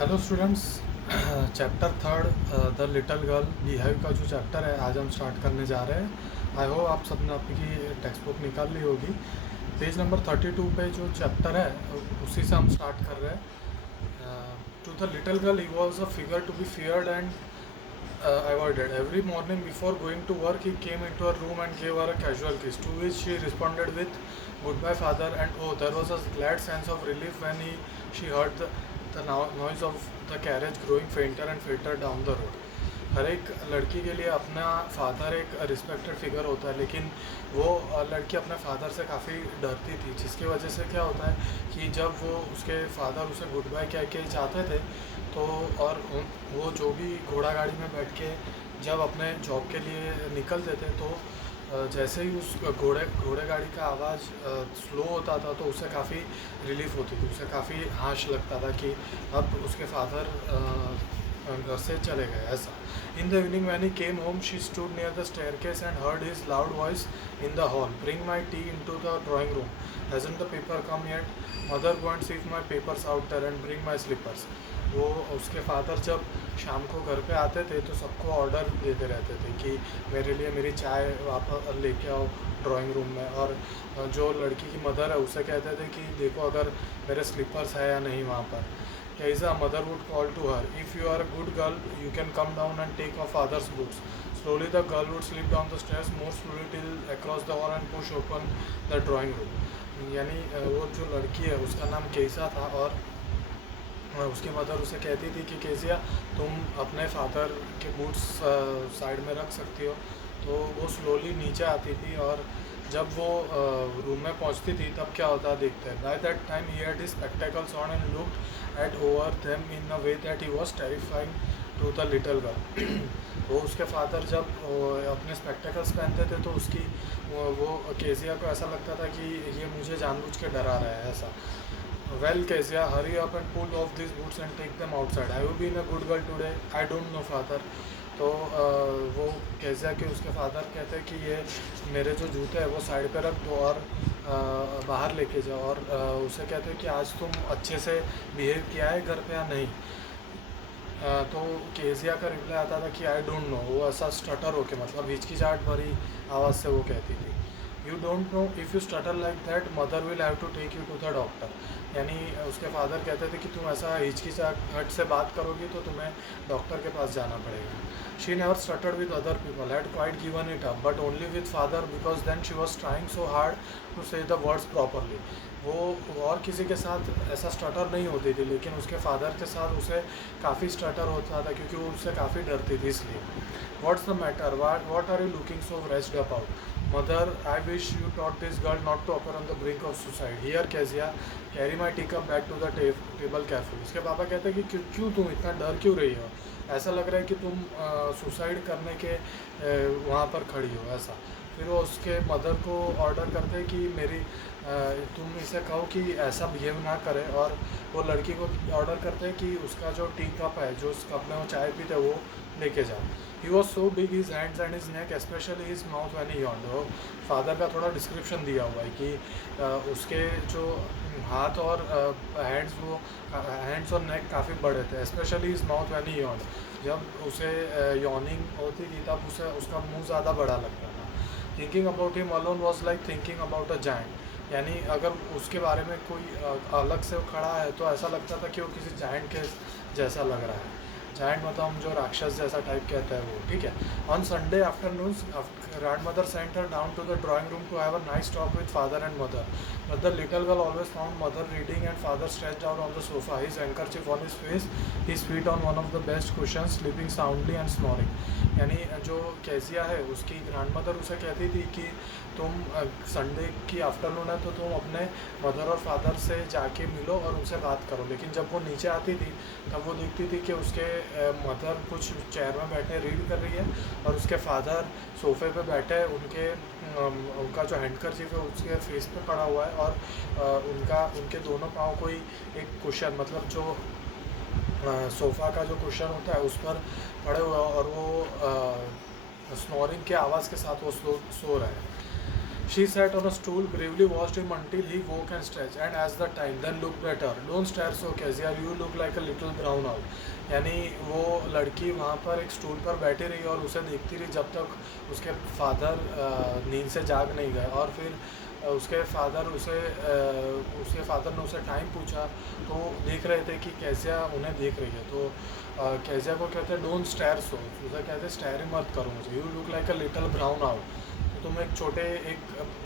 Hello students. Chapter third the little girl beehive का जो chapter है आज हम स्टार्ट करने जा रहे हैं। आई होप आप सबने आपकी टेक्स्ट बुक निकाल ली होगी। पेज नंबर 32 पे जो चैप्टर है उसी से हम स्टार्ट कर रहे हैं। To the little girl he was a figure to be feared and avoided. Every morning before going to work, he came into her room and gave her a casual kiss, to which she responded with, "Goodbye, father." And oh, there was a glad sense of relief when she heard the noise of the carriage growing fainter and fainter down the road. हर एक लड़की के लिए अपना father एक respected figure होता है, लेकिन वो लड़की अपने फादर से काफ़ी डरती थी, जिसकी वजह से क्या होता है कि जब वो उसके फादर उसे गुड बाय कह के चाहते थे तो और वो जो भी घोड़ा गाड़ी में बैठ के जब अपने जॉब के लिए निकलते थे तो जैसे ही उस घोड़े गाड़ी का आवाज़ स्लो होता था तो उसे काफ़ी रिलीफ होती थी, उसे काफ़ी हाश लगता था कि अब उसके फादर घर से चले गए ऐसा। In the evening when he came home she stood near the staircase and heard his loud voice in the hall, "Bring my tea into the drawing room. Hasn't the paper come yet? Mother, go and see if my paper's out there and bring my slippers." वो उसके father जब शाम को घर पे आते थे तो सबको ऑर्डर देते रहते थे कि मेरे लिए मेरी चाय वापस लेके आओ ड्राइंग रूम में, और जो लड़की की मदर है उसे कहते थे कि देखो अगर मेरे स्लीपर्स है या नहीं वहाँ पर। Kaiza, mother would call to her, "If you are a good girl, you can come down and take off father's boots." Slowly the girl would slip down the stairs more slowly till across the hall and push open the drawing room. यानी वो जो लड़की है उसका नाम केसा था, और उसकी मदर उसे कहती थी कि केसिया तुम अपने फादर के बूट्स साइड में रख सकती हो। तो वो स्लोली नीचे आती थी, और जब वो रूम में पहुंचती थी तब क्या होता देखते हैं। By that time he had his spectacles on and looked at over them in a way that he was terrifying to the little girl. वो उसके फादर जब अपने स्पेक्टेकल्स पहनते थे तो उसकी वो केसिया को ऐसा लगता था कि ये मुझे जानबूझ के डरा रहा है ऐसा। "Well, Kezia, hurry up and pull off these boots and take them outside. Have you been a good girl today?" "I don't know, father." तो वो केजिया के उसके फादर कहते हैं कि ये मेरे जो जूते हैं वो साइड पे रख दो और बाहर लेके जाओ, और उसे कहते हैं कि आज तुम अच्छे से बिहेव किया है घर पे या नहीं। तो केजिया का रिप्लाई आता था कि आई डोंट नो। वो ऐसा स्टटर होके मतलब हिचकिचाहट भरी आवाज़ से वो कहती थी, "you don't know, if you stutter like that mother will have to take you to the doctor." यानी उसके फादर कहते थे कि तुम ऐसा हिचकिचाहट से बात करोगी तो तुम्हें डॉक्टर के पास जाना पड़ेगा। She never stuttered with other people, had quite given it up, but only with father because then she was trying so hard to say the words properly. वो और किसी के साथ ऐसा स्टटर नहीं होती थी, लेकिन उसके फादर के साथ उसे काफ़ी स्टटर होता था क्योंकि वो उससे काफ़ी डरती थी इसलिए। "What's the matter? What are you looking so dressed about?" "Mother, I wish you taught this girl not to appear on the brink of suicide. Here, Kezia, carry my teacup back to the table carefully." उसके पापा कहते हैं कि क्यों तुम इतना डर क्यों रही हो, ऐसा लग रहा है कि तुम सुसाइड करने के वहाँ पर खड़ी हो ऐसा। फिर वो उसके मदर को ऑर्डर करते हैं कि मेरी तुम इसे कहो कि ऐसा बिहेव ना करे, और वो लड़की को ऑर्डर करते हैं कि उसका जो टी कप है, जो उस कप में वो चाय पीते वो लेके जाओ। "He was so big his hands and his neck, specially his mouth when he yawned." वो फादर का थोड़ा डिस्क्रिप्शन दिया हुआ है कि उसके जो हाथ और हैंड्स और नेक काफ़ी बड़े थे, specially his mouth when he yawned। जब उसे यॉर्निंग होती थी तब उसे उसका मुंह ज़्यादा बड़ा लगता था। "Thinking about him alone was like thinking about a giant." यानी अगर उसके बारे में कोई अलग से खड़ा है तो ऐसा लगता था कि वो किसी जायंट के जैसा लग रहा है। जायंट मतलब हम जो राक्षस जैसा टाइप कहते हैं वो, ठीक है। On Sunday afternoon grand mother sent her down to the drawing room to have a nice talk with father and mother, but the little girl always found mother reading and father stretched out on the sofa, his handkerchief on his face, his feet on one of the best cushions, sleeping soundly and snoring. यानी जो Kezia है उसकी grand mother उसे कहती थी कि तुम Sunday की आफ्टरनून है तो तुम अपने मदर और फादर से जाके मिलो और उनसे बात करो, लेकिन जब वो नीचे आती थी तब वो देखती थी कि उसके मदर कुछ चेयर में बैठे रीड कर रही है और उसके फादर सोफे पे बैठे उनका जो हैंडकरचीफ है उसके फेस पे पड़ा हुआ है, और उनके दोनों पाँव कोई एक कुशन मतलब जो सोफ़ा का जो कुशन होता है उस पर पड़े हुए हैं, और वो स्नोरिंग के आवाज़ के साथ वो सो रहे हैं। She sat on a stool, gravely watched him until he woke and stretched, and as the time, then looked at her. Don't stare so, Kezia, you look like a little brown owl. यानी वो लड़की वहाँ पर एक stool पर बैठी रही और उसे देखती रही जब तक उसके फादर नींद से जाग नहीं गए। और फिर उसके फादर ने उसे टाइम पूछा तो देख रहे थे कि कैसिया उन्हें देख रही है। तो कैसिया को कहते हैं डोंट स्टेयर सो, उसे कहते हैं स्टेयर मत करो मुझे, you look like a little brown owl, तुम एक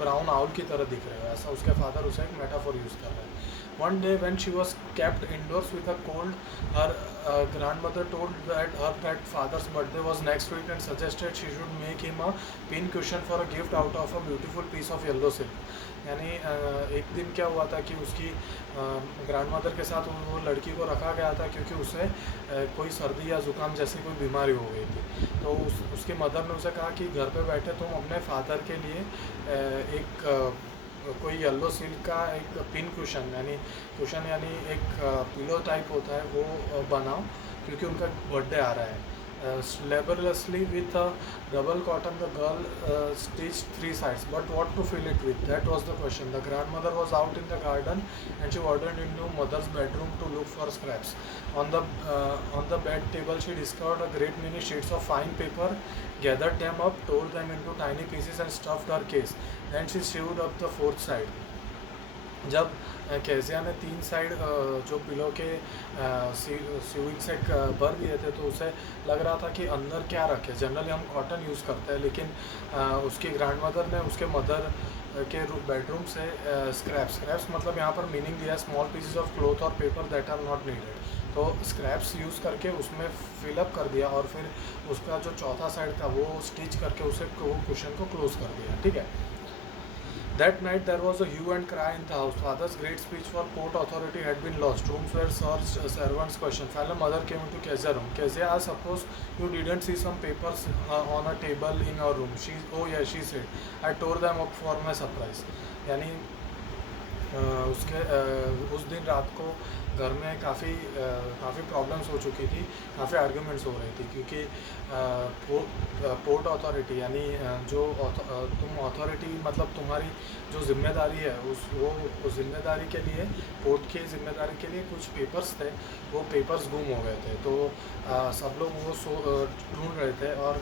ब्राउन आउल की तरह दिख रहे हो, ऐसा उसके फादर उसे एक मेटाफोर यूज़ कर रहे हैं। One day when she was kept indoors with a cold, her grandmother told that father's birthday was next week and suggested she should make him a pin cushion for a gift out of a beautiful piece of yellow silk. यानी एक दिन क्या हुआ था कि उसकी grandmother के साथ वो लड़की को रखा गया था क्योंकि उसे कोई सर्दी या ज़ुकाम जैसी कोई बीमारी हो गई थी। तो उसकी मदर ने उसे कहा कि घर पे बैठे तुम अपने फादर के लिए कोई येलो सिल्क का एक पिन कुशन यानी एक पिलो टाइप होता है वो बनाओ क्योंकि उनका बर्थडे आ रहा है। Laboriously with a double cotton the girl stitched 3 sides, but what to fill it with, that was the question. The grandmother was out in the garden and she wandered into mother's bedroom to look for scraps. On the bed table she discovered a great many sheets of fine paper, gathered them up, tore them into tiny pieces and stuffed her case. Then she sewed up the 4th side. जब cassia ने 3 side जो pillow के sewing से भर दिए थे तो उसे लग रहा था कि अंदर क्या रखे। जनरली हम कॉटन यूज़ करते हैं, लेकिन उसकी ग्रैंडमदर ने उसके मदर के बेडरूम से स्क्रैप्स मतलब यहाँ पर मीनिंग दिया स्मॉल पीसेस ऑफ क्लॉथ और paper that are not needed. तो स्क्रैप्स यूज़ करके उसमें फिलअप कर दिया और फिर उसका जो चौथा साइड था वो स्टिच करके उसे वो कुशन को क्लोज कर दिया। ठीक है। That night there was a hue and cry in the house. Father's great speech for Port Authority had been lost. Rooms were searched, servants questioned. Finally, mother came into Kezia's room. Kezia, I suppose you didn't see some papers on a table in your room. Oh yeah, she said. I tore them up for my surprise. यानी उस दिन रात को घर में काफ़ी problems हो चुकी थी, काफ़ी आर्ग्यूमेंट्स हो रही थी क्योंकि पोर्ट अथॉरिटी यानी तुम अथॉरिटी मतलब तुम्हारी जो जिम्मेदारी है उस जिम्मेदारी के लिए पोर्ट की जिम्मेदारी के लिए कुछ पेपर्स थे, वो पेपर्स गुम हो गए थे। तो सब लोग वो ढूंढ रहे थे और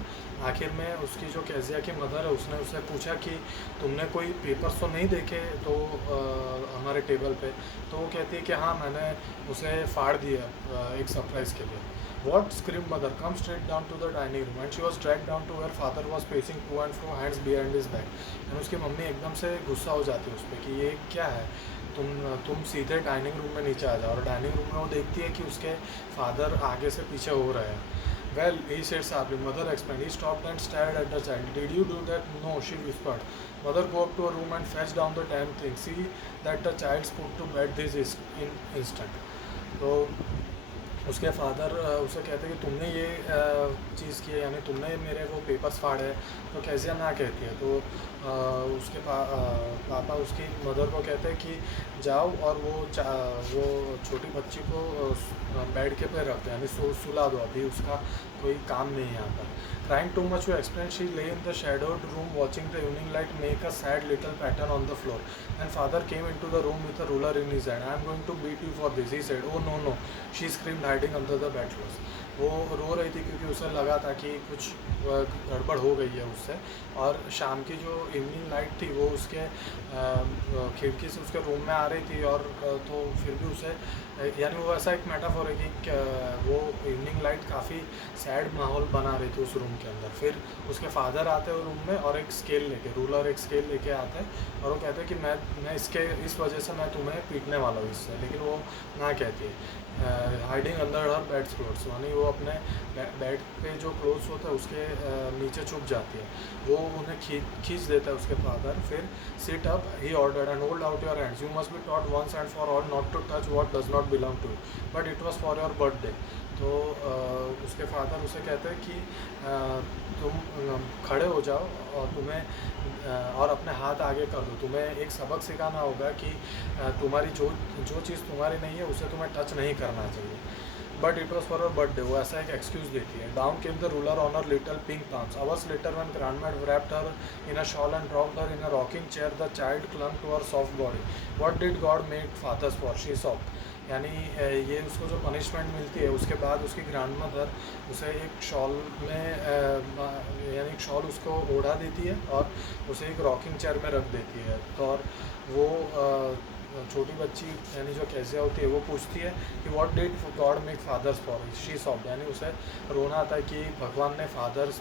आखिर में उसकी जो कैजिया की मदर है उसने उससे पूछा कि तुमने कोई पेपर्स तो नहीं देखे तो हमारे टेबल पे। तो वो कहती है कि हाँ मैंने उसे फाड़ दिया एक सरप्राइज़ के लिए। What screamed mother, come straight down to the dining room, and she was dragged down to where father was pacing to and fro, hands behind his back. और उसकी मम्मी एकदम से गुस्सा हो जाती है उस पर कि ये क्या है, तुम सीधे डाइनिंग रूम में नीचे आ जाओ। और डाइनिंग रूम में वो देखती है कि उसके फादर आगे से पीछे हो रहे हैं। Well, he said sharply. Mother explained. He stopped and stared at the child. Did you do that? No, she whispered. Mother go up to her room and fetch down the damn thing. See that the child's put to bed this is in instant. तो उसके father उसे कहते हैं कि तुमने ये चीज़ की है, यानी तुमने मेरे वो पेपर्स फाड़े। तो कैसिया ना कहती है। तो उसके पापा उसकी मदर को कहते हैं कि जाओ और वो छोटी बच्ची को बेड के पे रख दो, यानी सुला दो, अभी उसका कोई काम नहीं है यहाँ पर। Crying too much to explain, she lay in the shadowed room watching the evening light make a sad little pattern on the floor. And father came into the room with a ruler in his hand. I am going to beat you for this, he said. Oh no no, she screamed hiding under the bedclothes. वो रो रही थी क्योंकि उसे लगा था कि कुछ गड़बड़ हो गई है उससे। और शाम की जो इवनिंग लाइट थी वो उसके खिड़की से उसके रूम में आ रही थी। और तो फिर भी उसे यानी वो ऐसा एक मेटाफोर है कि वो इवनिंग लाइट काफ़ी सैड माहौल बना रही थी उस रूम के अंदर। फिर उसके फादर आते हैं रूम में और एक स्केल लेके रूलर एक स्केल लेके आते हैं और वो कहते हैं कि मैं इस वजह से मैं तुम्हें पीटने वाला हूँ इससे। लेकिन वो ना कहती है hiding under her bed clothes, यानी वो अपने बेड पे जो क्लोथ्स होता है उसके नीचे छुप जाती है। वो उन्हें खींच देता है उसके फादर। फिर sit up he ordered and hold out your hands, you must be taught once and for all not to touch what does not belong to you, but it was for your birthday. तो उसके father उसे कहते हैं कि तुम खड़े हो जाओ और अपने हाथ आगे कर दो। तुम्हें एक सबक सिखाना होगा कि तुम्हारी जो चीज़ तुम्हारी नहीं है उसे तुम्हें टच नहीं करना चाहिए। But it was for our birthday, वो ऐसा एक एक्सक्यूज देती है. Down came the ruler on her little pink palms. Hours later when grandma had wrapped her in a shawl and dropped her in a rocking chair, the child clung to her soft body. What did God make fathers for? She sobbed. यानी ये उसको जो punishment मिलती है उसके बाद उसकी grand mother उसे एक शॉल में यानी एक शॉल उसको ओढ़ा देती है और उसे एक रॉकिंग चेयर में रख देती है. तो और वो छोटी बच्ची यानी जो कैसिया होती है वो पूछती है कि what did God make fathers for. She sobbed, यानी उसे रोना आता है कि भगवान ने फादर्स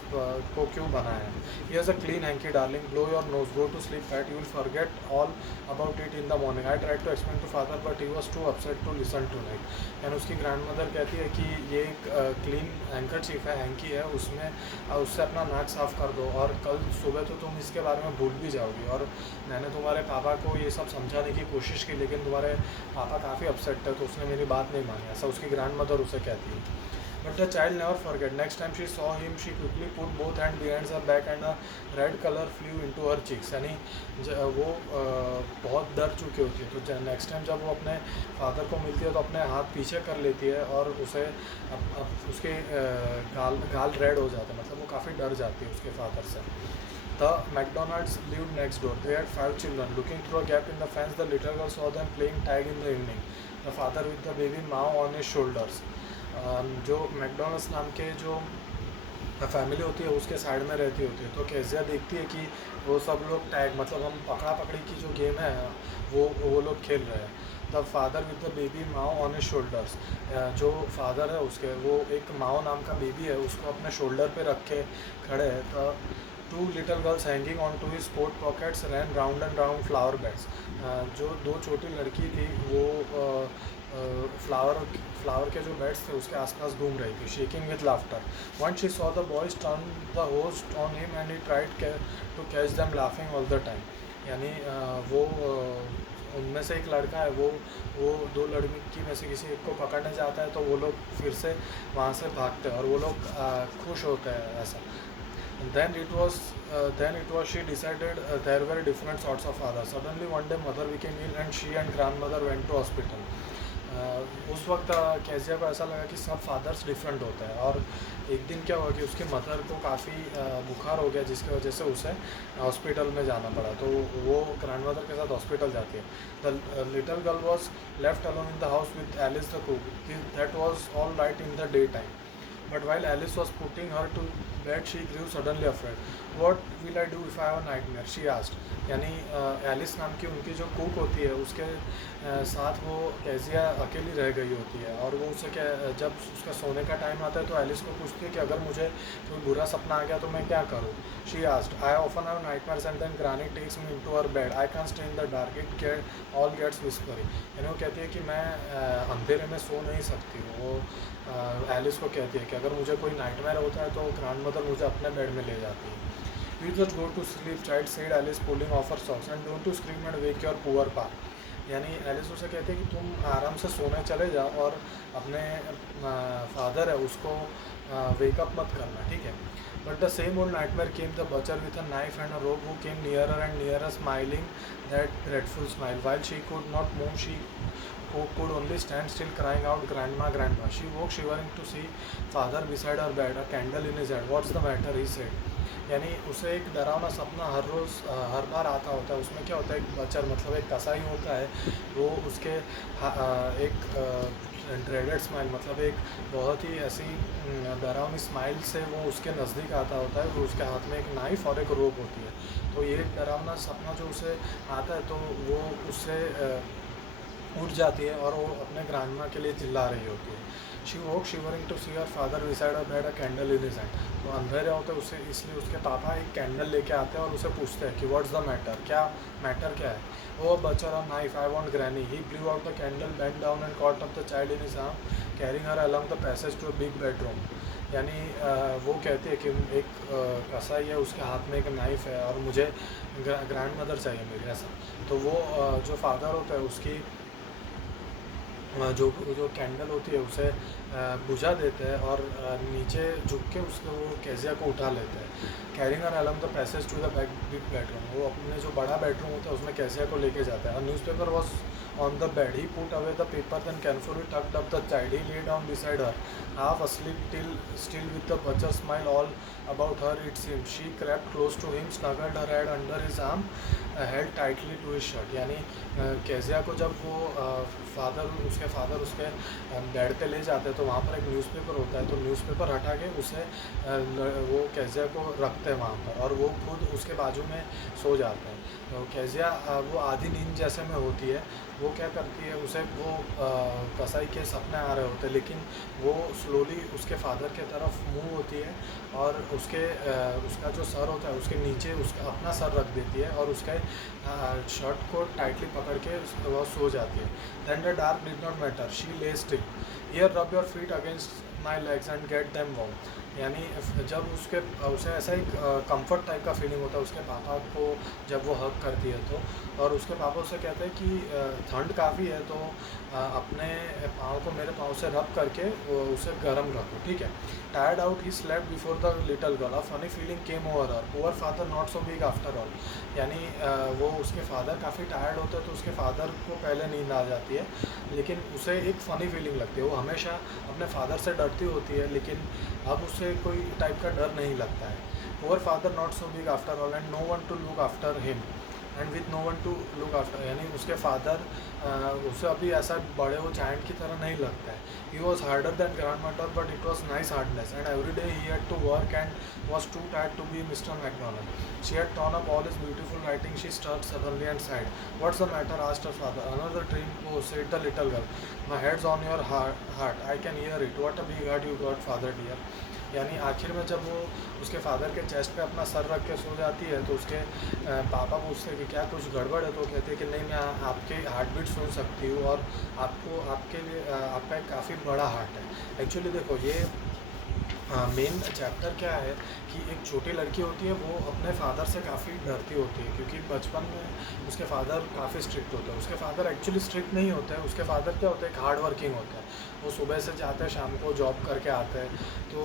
को क्यों बनाया है. He has a clean hanky darling, blow your nose, go to sleep fat, you will forget all about it in the morning. I tried to explain to father but he was too upset to listen tonight. यानी उसकी grand mother कहती है कि ये एक clean handkerchief है, hanky है, उसमें उससे अपना नाक साफ़ कर दो और कल सुबह तो तुम इसके बारे में भूल भी जाओगी. और मैंने तुम्हारे पापा को ये सब समझाने की कोशिश की लेकिन तुम्हारे पापा काफ़ी अपसेट थे तो उसने मेरी बात नहीं मानी, ऐसा उसकी ग्रैंड मदर उसे कहती है. But the child never forget. Next time she saw him she quickly put both hand behind her back and a red colour flew into her cheeks. यानी वो बहुत डर चुकी होती है तो नेक्स्ट टाइम जब वो अपने फादर को मिलती है तो अपने हाथ पीछे कर लेती है और उसे उसके गाल रेड हो जाते हैं, मतलब वो काफ़ी डर जाती है उसके फादर से. The McDonald's lived next door. They had 5 children. Looking through a gap in the fence, the little girl saw them playing tag in the evening. The father with the baby Mao on his shoulders. जो McDonald's नाम के जो family होती है उसके side में रहती होती है तो केजिया देखती है कि वो सब लोग टैग मतलब हम पकड़ा पकड़ी की जो गेम है वो लोग खेल रहे हैं. The father with the baby Mao on his shoulders. जो फादर है उसके वो एक माओ नाम का बेबी है उसको अपने शोल्डर पे रख के खड़े हैं. तो two little girls hanging on to his coat pockets ran round and round flower beds. जो दो छोटी लड़की थी वो फ्लावर के जो बेड्स थे उसके आसपास घूम रही थी, shaking with laughter. Once she saw the boys turn the hose on him and he tried to catch them laughing all the time. यानी वो उनमें से एक लड़का है वो दो लड़की में से किसी एक को पकड़ने जाता है तो वो लोग फिर से वहाँ से भागते हैं और वो लोग खुश होते हैं ऐसा. Then it was she decided there were different sorts of fathers. Suddenly one day mother became ill and she and grandmother went to hospital. उस वक्त कैसिया को ऐसा लगा कि सब फादर्स डिफरेंट होते हैं और एक दिन क्या हुआ कि उसकी मदर को काफ़ी बुखार हो गया जिसकी वजह से उसे हॉस्पिटल में जाना पड़ा. तो वो ग्रैंड मदर के साथ हॉस्पिटल जाती है. The little girl was left alone in the house with Alice the cook. That was all right in the day time. But while Alice was putting her to bed, she grew suddenly afraid. What will I do if I have a nightmare? She asked. यानी Alice नाम की उनकी जो cook होती है उसके साथ वो कैसिया अकेली रह गई होती है और वो उसे क्या जब उसका सोने का टाइम आता है तो एलिस को पूछती है कि अगर मुझे कोई बुरा सपना आ गया तो मैं क्या करूँ. She asked. I often have nightmares and then granny takes me into her bed. I can stay in the dark. It get all gets whispery. यानी वो कहती है कि मैं अंधेरे में सो नहीं सकती. वो एलिस को कहती है कि अगर मुझे कोई नाइटमेयर होता है तो ग्रैंड मदर मुझे अपने बेड में ले जाती है. You just go to sleep child said Alice pulling off her socks and don't to scream and wake your poor pa. यानी एलिस उसे कहती है कि तुम आराम से सोने चले जाओ और अपने फादर है उसको वेकअप मत करना, ठीक है. But the same old nightmare came. The butcher with a knife and a rope who came nearer and nearer, smiling that dreadful smile. While she could not move, she could only stand still, crying out, "Grandma, grandma!" She woke shivering to see father beside her bed, a candle in his hand. "What's the matter?" he said. यानी उसे एक डरावना सपना हर बार आता होता है. उसमें क्या होता है, एक बचर मतलब एक कसाई होता है, वो उसके एक ड्रेडेड स्माइल मतलब एक बहुत ही ऐसी डरावनी स्माइल से वो उसके नज़दीक आता होता है. वो उसके हाथ में एक नाइफ़ और एक रोप होती है. तो ये डरावना सपना जो उसे आता है तो वो उससे उठ जाती है और वो अपने ग्रैंडमा के लिए चिल्ला रही होती है. She woke shivering to see her father beside her bed, a candle in his hand. तो अंधेरे होते उसे इसलिए उसके पापा एक कैंडल लेके आते हैं और उसे पूछते हैं कि व्हाट्स द मैटर, क्या मैटर क्या है. वो butcher on knife, I want granny. He blew out the candle, bend down and caught up the child in his arm, carrying her along the passage to a big bedroom. यानी वो कहती है कि एक कसाई है, उसके हाथ में एक नाइफ़ है और मुझे ग्रैंड मदर चाहिए मेरी, ऐसा. तो वो जो फादर होता है उसकी जो कैंडल होती है उसे बुझा देते हैं और नीचे झुक के उसको वो कैसिया को उठा लेते हैं. Carrying her along the passage to the big bedroom. वो अपने जो बड़ा बेडरूम होता है उसमें कैसिया को लेके जाता है. Newspaper was on the bed. He put away the paper, then carefully tucked up the child. He lay down beside her, half asleep, still with the butcher smile all about her. It seemed she crept close to him, snuggled her head under his arm, held tightly to his shirt. यानी Kezia को जब वो उसके father उसके bed पे ले जाते हैं तो वहाँ पर एक न्यूज़पेपर होता है, तो न्यूज़पेपर हटा के उसे वो केजिया को रखते हैं वहाँ पर, और वो खुद उसके बाजू में सो जाते हैं। तो केजिया वो आधी नींद जैसे में होती है, वो क्या करती है, उसे वो कसाई के सपने आ रहे होते हैं, लेकिन वो स्लोली उसके फादर के तरफ मूव होती है और उसका जो सर होता है उसके नीचे उसका अपना सर रख देती है और उसके शर्ट को टाइटली पकड़ के वो सो जाती है। Then the dark did not matter, she lay still, here rub your feet against my legs and get them warm. यानी जब उसे ऐसा एक कंफर्ट टाइप का फीलिंग होता है उसके पापा को जब वो हग करती है तो, और उसके पापा उसे कहते हैं कि ठंड काफ़ी है तो अपने पाँव को मेरे पाँव से रब करके उसे गर्म रखो, ठीक है। Tired out he slept before the little girl, a funny feeling came over her, poor father not so big after all. यानी वो उसके फादर काफ़ी टायर्ड होते हैं तो उसके फादर को पहले नींद आ जाती है, लेकिन उसे एक फ़नी फीलिंग लगती है। वो हमेशा अपने फादर से डरती होती है, लेकिन अब उसे कोई टाइप का डर नहीं लगता है। Poor father not so big after all and no one to look after him and with no one to look after, यानी उसके फादर उसे अभी ऐसा बड़े वो जायंट की तरह नहीं लगता है। He was harder than grand mother but it was nice hardness and every day he had to work and was too tired to be mister Macdonald. शी हैड torn up all his beautiful writing. She stirred suddenly and sighed. What's the matter? asked her father. Another dream? Oh, said the little girl. My head's on your heart. I can hear it. What a big heart you got, father dear. यानी आखिर में जब वो उसके father के chest पे अपना sir रख के सो जाती है तो उसके पापा पूछते हैं कि क्या कुछ गड़बड़ है, तो कहते हैं कि नहीं, मैं आपके हार्ट बीट सुन सकती हूँ और आपके लिए आपका एक काफ़ी बड़ा हार्ट है। एक्चुअली देखो, ये मेन चैप्टर क्या है कि एक छोटी लड़की होती है, वो अपने फादर से काफ़ी डरती होती है क्योंकि बचपन में उसके फादर काफ़ी स्ट्रिक्ट होते हैं। उसके फादर एक्चुअली स्ट्रिक्ट नहीं होते हैं, उसके फादर क्या होते हैं, हार्ड वर्किंग होता है। वो सुबह से जाते हैं, शाम को जॉब करके आते हैं, तो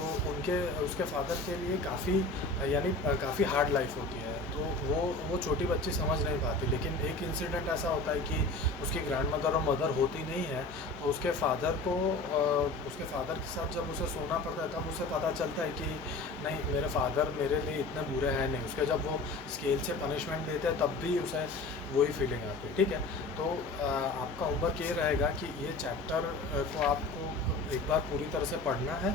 उसके फादर के लिए काफ़ी हार्ड लाइफ होती है। तो वो छोटी बच्ची समझ नहीं पाती, लेकिन एक इंसिडेंट ऐसा होता है कि उसकी ग्रैंड मदर और मदर होती नहीं है, तो उसके फादर के साथ जब उसे सोना पड़ता है तब उसे पता चलता है कि नहीं, मेरे फादर मेरे लिए इतने बुरे हैं नहीं। उसके जब वो स्केल से पनिशमेंट देते हैं तब भी उसे वही फीलिंग आती है, ठीक है। तो आपका होमवर्क ये रहेगा कि ये चैप्टर को आपको एक बार पूरी तरह से पढ़ना है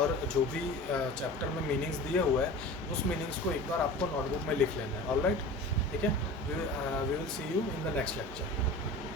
और जो भी चैप्टर में मीनिंग्स दिए हुए हैं उस मीनिंग्स को एक बार आपको नोटबुक में लिख लेना है। ऑलराइट, ठीक है। We will see you in the next lecture.